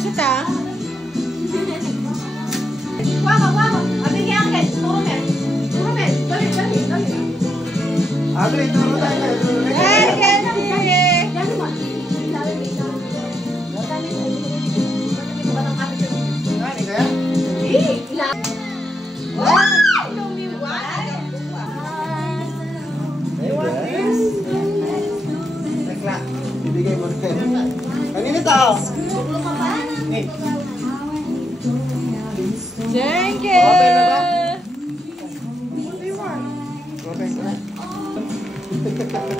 siya ta. Waka. Abi kaya akin. Turo men. Dali. Abi, turo tayo. Bibigay mo rin. Kanina tao? Thank you! Okay na ba? Okay na.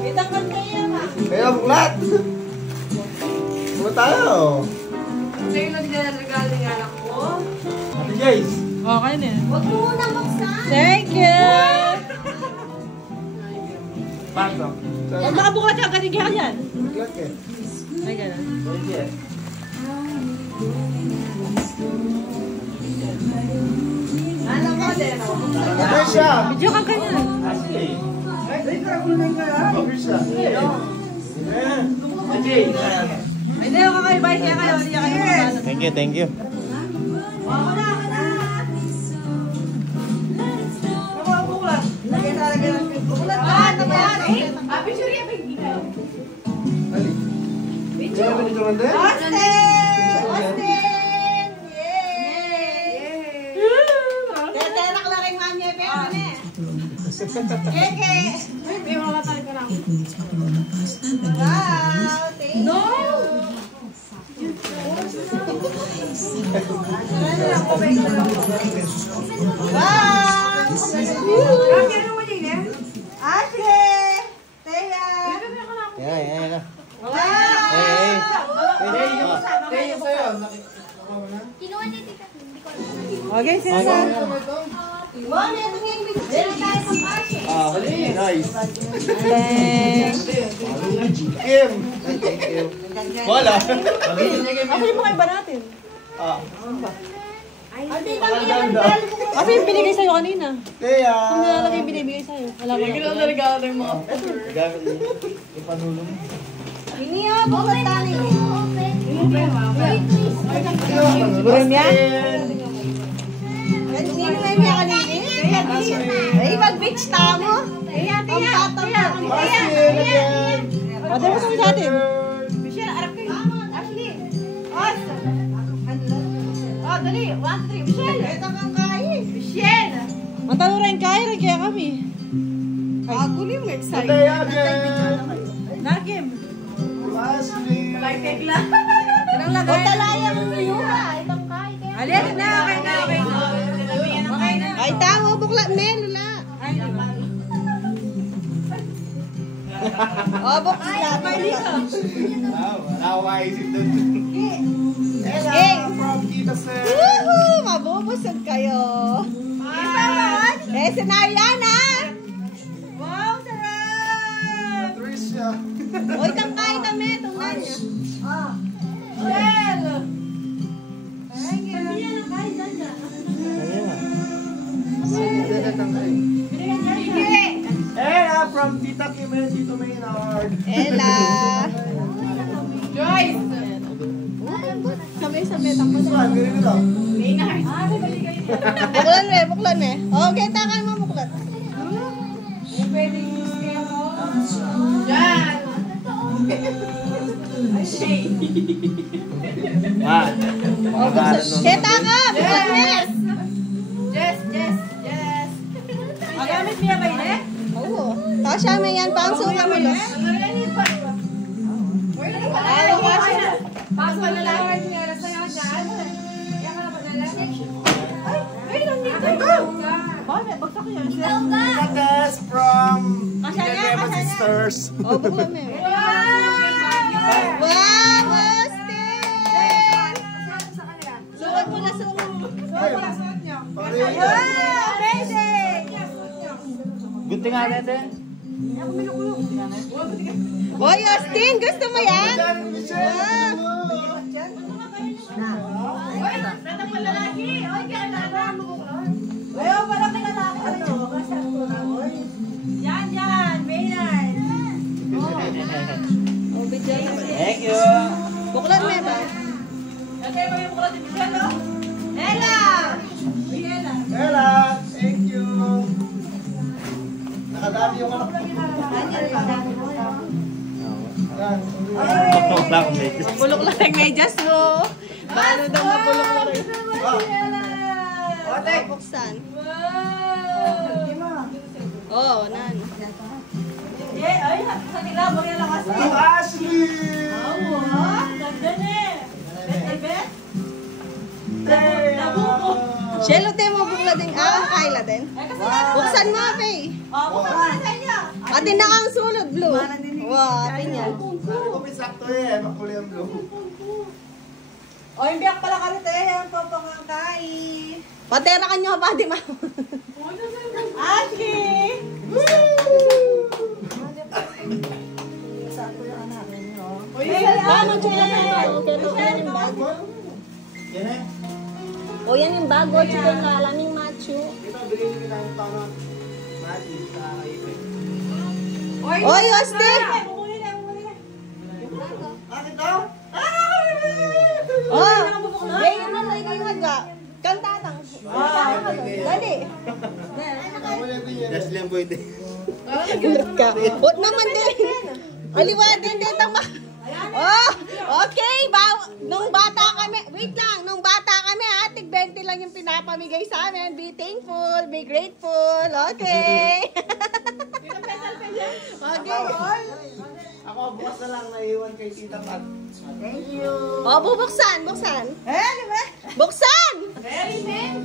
Itakot kayo ma. Kaya buklat! Puro tayo! Sa'yo nagregalo ng anak ko. Ate Jace! Okay na. Huwag mo muna buksan. Thank you! Pato. Pag makabuklat ka, galing ka yan. Buklat eh. Ay, gano'n. Thank you. Ano mo din? Ate siya! Video ka ganyan. Ashley! Over siya! Ate Jace! Hindi ako kakaibahin niya kayo. Hindi niya kayo makasano. Thank you. Ako na. Ako ang buklat. Lagyan ng buklat. Ano ba yan? Picture yan. Ali. Picture. Kaya ba dito man din? Austin! Yay! Teterak lang rin mami. Pero ano eh? Keke! May mga tayo ka lang. Wow! Thank you! No! Wow! Ashley! Teya! Yan. Wow! Thank you sa'yo. Kinuha ni Tita. Hindi ko alam. Okay, sinasabi. Wow, ito nga yung bigyan tayo sa Ashley. Nice. Thanks. Kim! Thank you. Wala. Ako yung mga iba natin. Ate, kami yung bell mo. Ako yung binigay sa'yo kanina. Kaya! Kung nalalagay yung binibigay sa'yo. Wala ko na. Gamit niya. Ipanulong. Hindi nga, buklat tayo. Siguro niya? Hindi mo na niya kanina. Ay, mag-beach tamo. Ang tatang. O, dahil mo sa atin. Michelle, arap kayo. Ashley. Os. Oh, dali. 1, 2, 3. Michelle. Ito kang kain. Michelle. Matalo rin kaya kaya kami. Aguli mo, excited. Patay agad! Nakim. Ashley! Like lang. Anong lagay? O, talaya mo yung itong kain. Alis na, okay na. Okay na. Ay, tamo. Buklat men. Lula. Ay, di ba? Oh, buklat. Wala ko kaisip doon. Hey. From Kita Sir! Woohoo! Mabubusog kayo. Eh, si Nariana. Wow, sarap. Tricia! O, itong kain kami. Itong niya. Ah. Well. Ella from Tita Kim and Tito Maynard! Ella. Joyce. Sabay-sabay takbo This one, ganito lang. Buklan me. Okay, takan mo buklat. Yan. Keta ka, buklat me. Yes. Magamit niya ba yun eh? Oo. Tasha, may yan. Pangsuka mo dos. Ayaw ka siya. Pasok na lang. Ay, nandito. Bakit? Bagsak yun. Batas from Kasya niya, Tita kasya niya. Sisters! Oh, buklat me. Wow, Austin! Suot mo na suot. Wow, amazing! Gunting nga natin. Hoy, Austin, gusto mo yan? Ayaw pala may lalaki. Yan, Maynard. Oh, bigyan mo. Thank you. Buklan mo ba? Okay, Ate Michelle, oh. Ella! Uy, Ella. Ella, thank you. Nakadami yung anak. Yan. Wala akong medyo. Bulok lang ng medyas mo. Paano daw mabulok lang rin? Ate! Buksan. Wow! Oo, nan. Ay, sa nila, bari lang kasi. Ashley! Ganda eh. Bet, Hey! Shelo, te mo bukla din. Kaila din. Buksan mo, Faye. Buksan mo sa inyo. Atin na ang sulod, Blue. Wow, atin yan. Kupit sakto eh, makuli ang blue. O, yung biyak pala ka rin, ang papangangkay. Patera ka nyo, pati ma. Ashley! Uy, Vamos, chika na. Pero yan yung bago. Yan eh. O yan yung bago, chika na. Alaming macho. Ito, bigay nyo namin para Mati sa kaipin. Oy, Oste! Bakit to? Oh, yan na lang yung naga. Kantatang. Dali. That's lang pwede. Gulat ka. Huwag naman din. Aliwa din din tama. Oh, okay. Nung bata kami, wait lang, nung bata kami, tig 20 lang yung pinapamigay sa amin. Be thankful, be grateful. Okay. Okay. Ako, bukas na lang naiwan kay Tita Pat. Oh, buksan. Di ba? Buksan!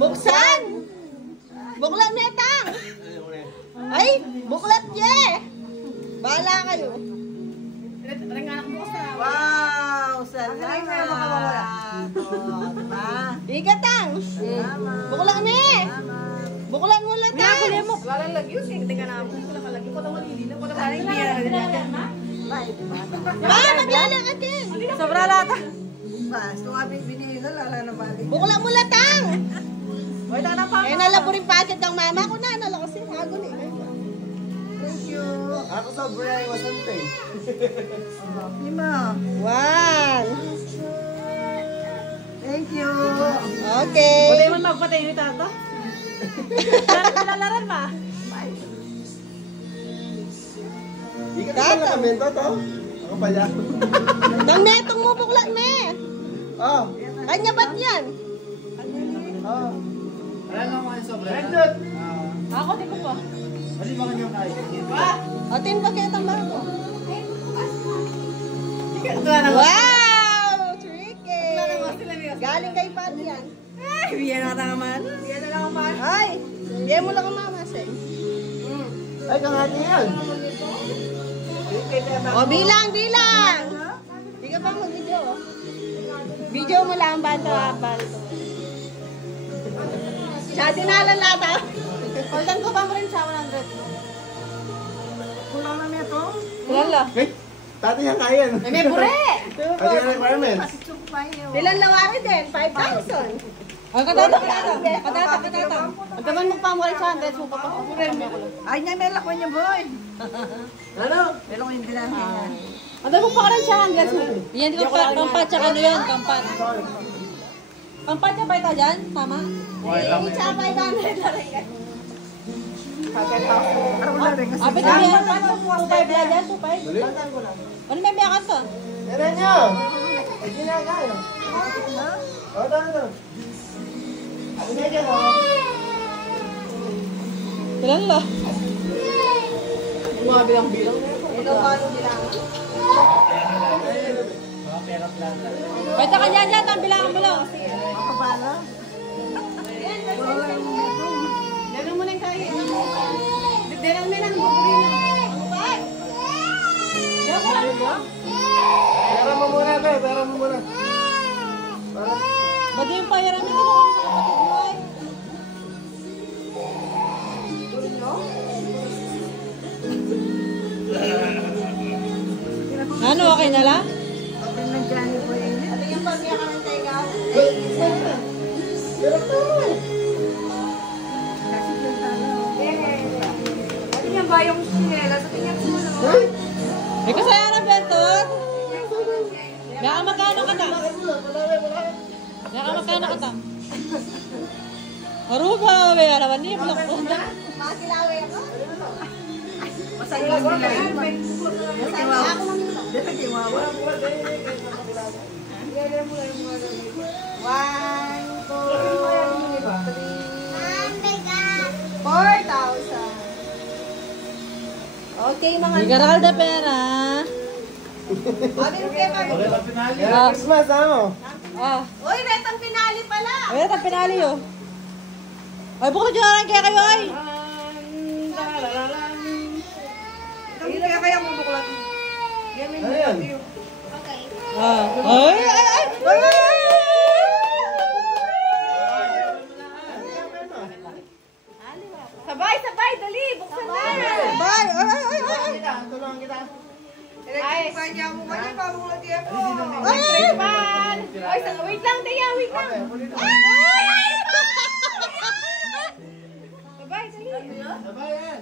Buksan! Buklat metang! Ay, buklat ye! Bahala kayo. Wow! Salamat! Igatang! Buklat me! Buklat mo lang tang! Walang lagyo, tingnan na ako. Walang lagyo, ko na malilila. Ko na malilila. Ma, maglala ka din! Sobra lata. Bukla mo latang! Eh, nalabo rin packet ng mama ko na. Nala kasi hago ni. Thank you. Ako sa Bray, wasante. One. Thank you. Okay. Pwede man magpatay ni Tata? Lalaran ba? Di ka naman nakamento to? Ako pala. Nang netong mo bukla me. Oh. Kanya ba't yan? Oh. Alam mo mga sobra. Rendot! Ako, di ko pa. Mali ba kanyang kain? O, tin ba kayo tamba ko? Wow! Wow! Tricky! Galing kay Pat yan. Ay, biyan na nga man. Biyan na lang man. Ay! Bigyan mo lang ang mama, Sen. Ay, kangati yan. O, bilang! Hindi ka pa mag-video. Video mo lang, bata. Siya dinalan lata. Holdan ko pa mo rin sa 100. Kulang na ito. Wala. Wait, tati yan kain. May bure! Ano yung requirements? Ilan lawari din? 5,000. Ang katata. Pagkaman mo pa mo rin sa 100, mo pa pa. Ay, niya may lakwan niya, boy. Ano? May lakwan yung dinami niya. Ang mo pa rin sa 100. Yan, kampat, tsaka ano yan, kampat. Kampat niya ba ito dyan? Tama? Eh, sa 500 na rin. Abit na yan, 2.5 lang yan, 2.5. Dali? Ano may biyakan to? Yan nyo! Hindi na kayo. O, ano? Hindi ka mo. Ilan la? Mga bilang-bilang. Ito pa nung bilang. Pwede ka dyan dyan, ang bilangan mo lang. Gano'n mo na yung kaya. Dagdagan mo lang. Bubuli na. Pera mo muna, be. Pera mo muna. Ba't yung payaran niya kinuha sa kapatid mo ay? Ano, okay na lang? Ito yung pagbiyakan ng tega. Ito yung ba yung sinela? Sa tingin mo na. May kasaya na, Benton? Baka magkano ka na? Naka magkano ka tam? Aruba, may arawan niya. Masilawi ako. Masaya sila. Masaya ako. Chihuahua. 1, 2, 3, 4,000. Okay, mga Igaral da pera. Ano yung kaya kayo? Christmas, ano? Uy, retang pinali pala. Ay, ito pinali oh. Ay, bukod dyan lang kaya kayo ay. Hindi kaya kaya mo buklat. Ano yan? Okay. Ay, ay, ay. Sabay, sabay, dali, buksan na. Bye. Ay, ay, ay, ay. Tulungan kita. Ay, kanya mo kanya, pabuklat yan po. Ay, Ay, wait lang, Tia, wait lang. Sabay, dali. Sabay yan.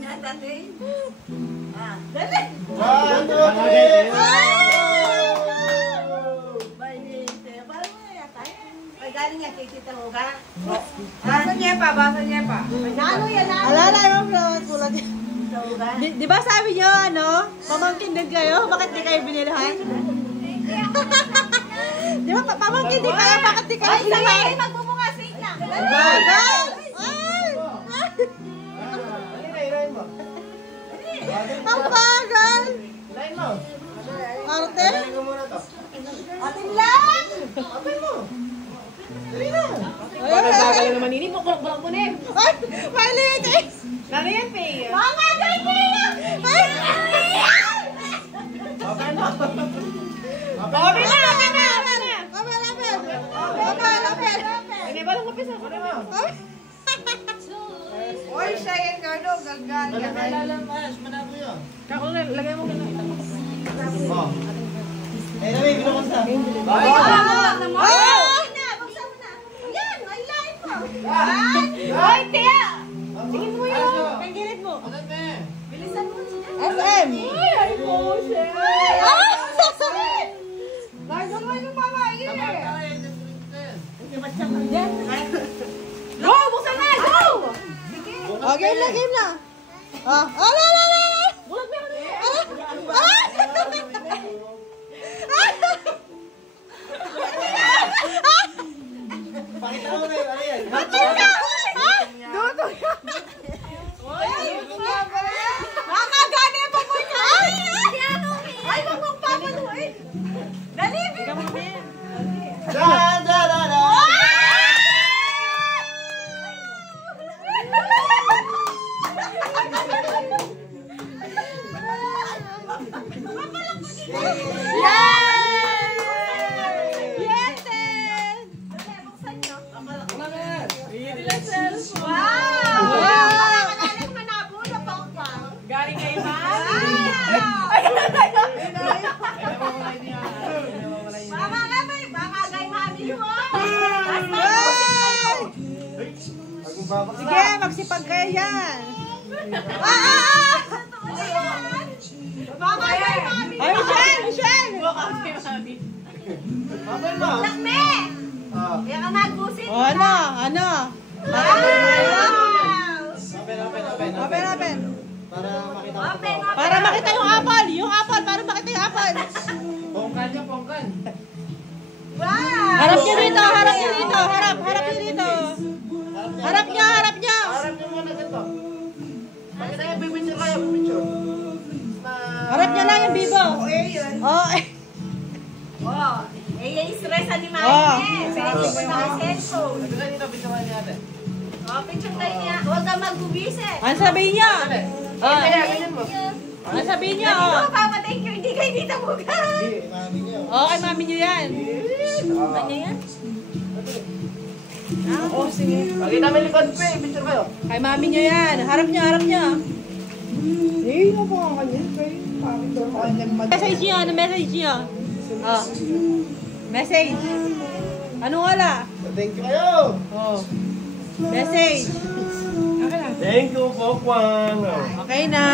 Yan, dali. Dali. 1, 2, 3. Ay, galing yan, kay Tita Huga. Basa niya pa, basa niya pa. Nalo yan, nalo. alala yung flower tulad yan. Di ba sabi nyo, ano? Pamangkin din kayo? Bakit di kayo binilhan? Di ba, pamangkin din kayo? Bakit di kayo Ay, binilhan? sabay, magbubukasin lang. Bagal! Ay! Ilayin mo. Ang bagal! Ilayin mo. Arte? Ilayin ko muna to. Atin lang. Open mo. Dali na. Ay! naman ini, bukulak-bulak mo na eh. Ay! Maliit eh! Lalo yan, Pei. Mama, ganyan! Ay! Open mo. Open na, open na, open na. Open, open! Open, open! Hindi ba lang kapis ako? Open mo. Oy, siya yan, Gardo. Gagal. Malalamas. Manabo yun. Kako na, lagay mo na. Oh. Eh, Nabi, binukos na. Oy, Tia! Tingin mo yun. Panggilit mo. Bilisan mo siya. SM! Ay, po siya. Ah! Gardo mo yung mama. Go! Buksan na! Go! Oh, game na, game na. Ah, ah, la, la, la, la. Bulat mo yan. Ah! Pakita mo na yun. Ano yan? Duto yan. Mama, gani pa mo niya. Ay, wag mong papaluin. Dali, bigyan mo. Da, da, da, da. Galing kay Ma. Mama nga ba? Baka kay Mami mo. Sige, magsipag kayo yan. Mama kay Mami. Ay, Michelle, Michelle. Open mo. Lakme! Oh. Kaya ka magbusin. O, ano, ano? Open, open, open. Open, open. Para makita ko Open, to. Para makita yung apple. Yung apple, para makita yung apple. Pongkan niya, pongkan. Wow! Harap nyo dito, harap nyo dito, harap nyo dito. Harap nyo, harap nyo. Harap niyo muna dito. Pakita niyo, pipicture kayo, pipicture. Harap nyo lang yung bibo. Okay, yun. Oh, eh. Oh, yung stress ni Mami. Oh. Pinipin ko na ang cellphone. Pagkita dito, picture kayo natin. Oh, picture tayo niya. Huwag ka magbubisit. Ano sabihin nyo? Ah, Ganyan mo. ano sabihin nyo? Hindi Oh. ko papatay ko, hindi kayo dito mo ka. Hindi, mami niyo. Oh, kay mami nyo yan. Kanya yan? Oh, sige. Pakita mo yung likod pa eh, picture kayo. Kay mami nyo yan. Harap nyo, harap nyo. Eh, ano po ang kanya? Message nyo, ano message nyo? Oh. Message. Ano wala? Thank you kayo. Oh. Message. Okay na. Thank you po, Kwang. Okay na.